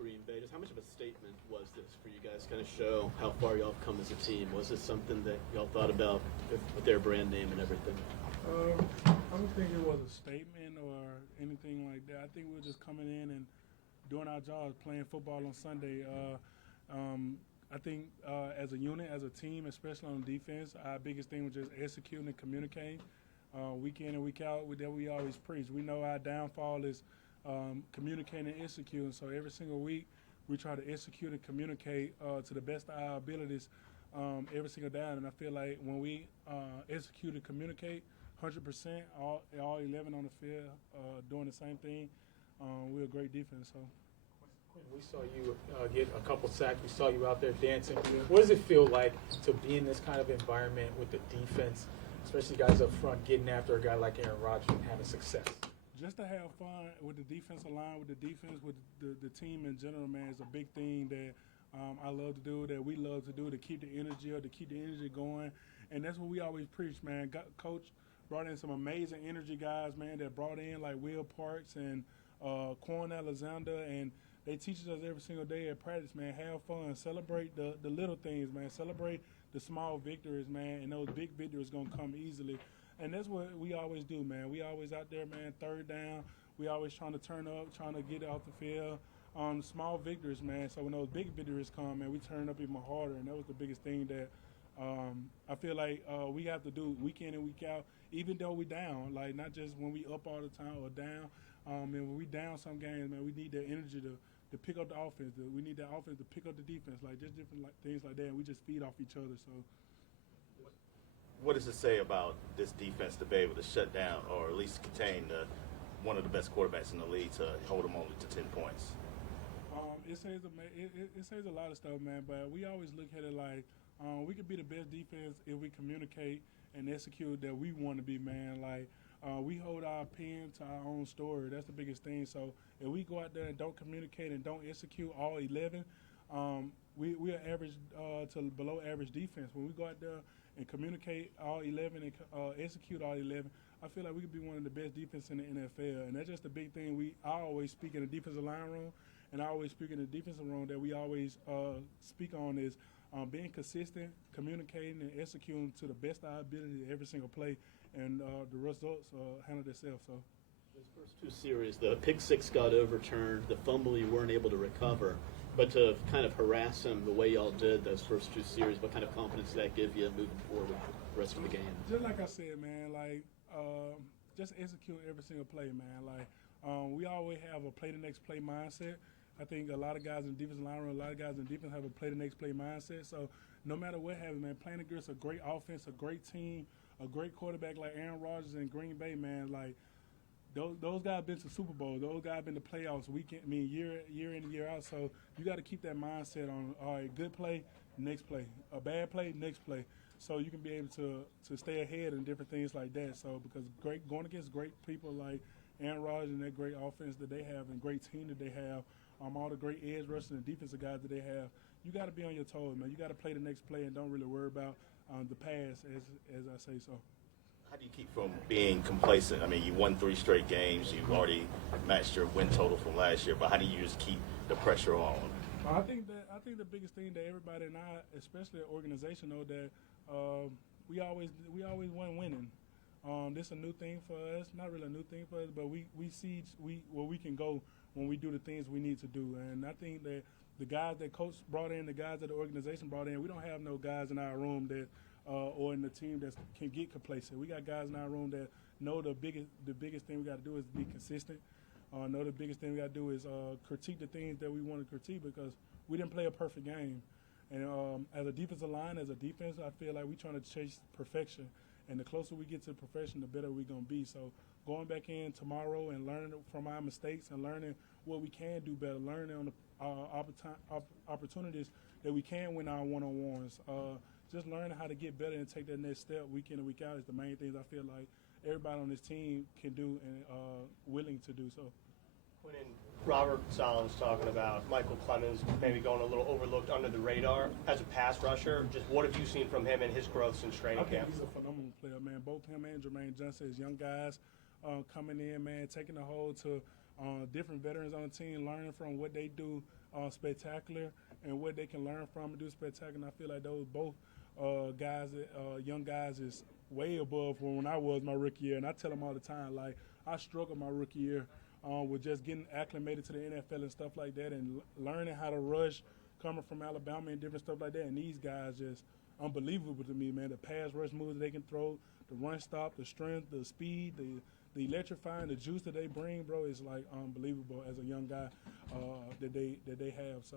Green Bay. Just how much of a statement was this for you guys? Kind of show how far y'all have come as a team. Was this something that y'all thought about with their brand name and everything? I don't think it was a statement or anything like that. I think we were just coming in and doing our jobs, playing football on Sunday. I think as a unit, as a team, especially on defense, our biggest thing was just executing and communicating week in and week out. That we always preach. We know our downfall is communicating and executing. So every single week, we try to execute and communicate to the best of our abilities every single down. And I feel like when we execute and communicate 100%, all 11 on the field doing the same thing, we're a great defense. So. We saw you get a couple sacks. We saw you out there dancing. What does it feel like to be in this kind of environment with the defense, especially guys up front, getting after a guy like Aaron Rodgers and having success? Just to have fun with the defensive line, with the defense, with the team in general, man, is a big thing that I love to do, that we love to do, to keep the energy up, to keep the energy going. And that's what we always preach, man. Coach brought in some amazing energy guys, man, that brought in like Will Parks and Quan Alexander, and they teach us every single day at practice, man. Have fun, celebrate the little things, man. Celebrate the small victories, man, and those big victories gonna come easily. And that's what we always do, man. We always out there, man, third down. We always trying to turn up, trying to get off the field. Small victories, man. So when those big victories come, man, we turn up even harder. And that was the biggest thing that I feel like we have to do week in and week out, even though we down. Like, not just when we up all the time or down. And when we down some games, man, we need that energy to pick up the offense. We need that offense to pick up the defense. Like, just different things like that. And we just feed off each other. So. What does it say about this defense to be able to shut down or at least contain one of the best quarterbacks in the league to hold them only to 10 points? It says a lot of stuff, man, but we always look at it like we could be the best defense if we communicate and execute that we want to be, man. Like, we hold our pen to our own story. That's the biggest thing. So if we go out there and don't communicate and don't execute all 11, we are average to below average defense. When we go out there and communicate all 11 and execute all 11, I feel like we could be one of the best defense in the NFL. And that's just the big thing. I always speak in the defensive line room, and I always speak in the defensive room that we always speak on is being consistent, communicating, and executing to the best of our ability every single play, and the results handle themselves. So. Those first two series, the pick six got overturned, the fumble you weren't able to recover, but to kind of harass him the way y'all did those first two series, what kind of confidence did that give you moving forward with the rest of the game? Just like I said, man, like just execute every single play, man. Like we always have a play the next play mindset. I think a lot of guys in the defensive line room, a lot of guys in defense have a play the next play mindset. So no matter what happens, man, playing against a great offense, a great team, a great quarterback like Aaron Rodgers in Green Bay, man, like those guys been to Super Bowl. Those guys been to playoffs year in and year out. So you got to keep that mindset on, all right, good play, next play. A bad play, next play. So you can be able to stay ahead and different things like that. So because going against great people like Aaron Rodgers and that great offense that they have and great team that they have, all the great edge rushers and defensive guys that they have, you got to be on your toes, man. You got to play the next play and don't really worry about the pass, as I say so. How do you keep from being complacent? I mean, you won 3 straight games. You've already matched your win total from last year. But how do you just keep the pressure on? I think the biggest thing that everybody and I, especially the organization, know that we always win winning. This is a new thing for us. Not really a new thing for us, but we see where we can go when we do the things we need to do. And I think that the guys that coach brought in, the guys that the organization brought in, we don't have no guys in our room that or in the team that can get complacent. We got guys in our room that know the biggest thing we got to do is be consistent. Know the biggest thing we got to do is critique the things that we want to critique, because we didn't play a perfect game. And as a defensive line, as a defense, I feel like we're trying to chase perfection. And the closer we get to perfection, the better we're going to be. So going back in tomorrow and learning from our mistakes and learning what we can do better, learning on the opportunities that we can win our one-on-ones. Just learning how to get better and take that next step week in and week out is the main things I feel like everybody on this team can do and willing to do so. Quinnen, Robert Sala's talking about Michael Clemens maybe going a little overlooked under the radar as a pass rusher. Just what have you seen from him and his growth since training camp? I think he's a phenomenal player, man. Both him and Jermaine Johnson as young guys coming in, man, taking a hold to different veterans on the team, learning from what they do spectacular and what they can learn from and do spectacular. And I feel like those both guys, young guys, is way above when I was my rookie year. And I tell them all the time, like, I struggled my rookie year with just getting acclimated to the NFL and stuff like that, and learning how to rush coming from Alabama and different stuff like that. And these guys just unbelievable to me, man. The pass rush moves they can throw, the run stop, the strength, the speed, the electrifying, the juice that they bring, bro, is like unbelievable as a young guy that they have. So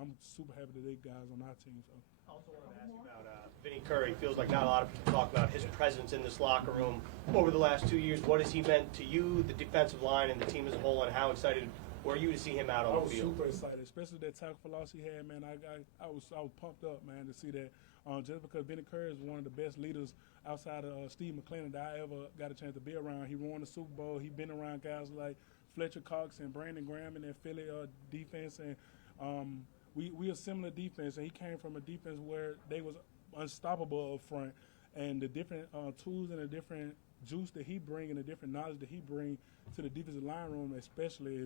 I'm super happy that they guys on our team. So. I also wanted to ask you about Vinnie Curry. Feels like not a lot of people talk about his presence in this locker room over the last 2 years. What has he meant to you, the defensive line, and the team as a whole, and how excited were you to see him out on the field? I was super excited, especially that tackle for loss he had, man. I was pumped up, man, to see that. Just because Vinnie Curry is one of the best leaders outside of Steve McClendon that I ever got a chance to be around. He won the Super Bowl. He's been around guys like Fletcher Cox and Brandon Graham in that Philly defense, and we a similar defense. And he came from a defense where they was unstoppable up front, and the different tools and the different juice that he bring and the different knowledge that he bring to the defensive line room, especially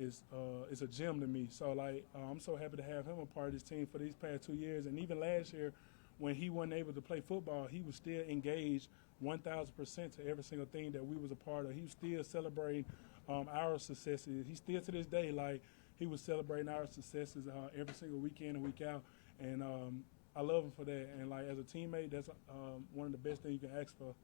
is a gem to me. So like I'm so happy to have him a part of this team for these past 2 years. And even last year, when he wasn't able to play football, he was still engaged 1,000% to every single thing that we was a part of. He was still celebrating our successes. He still to this day, like, he was celebrating our successes every single weekend and week out. And I love him for that. And like as a teammate, that's one of the best things you can ask for.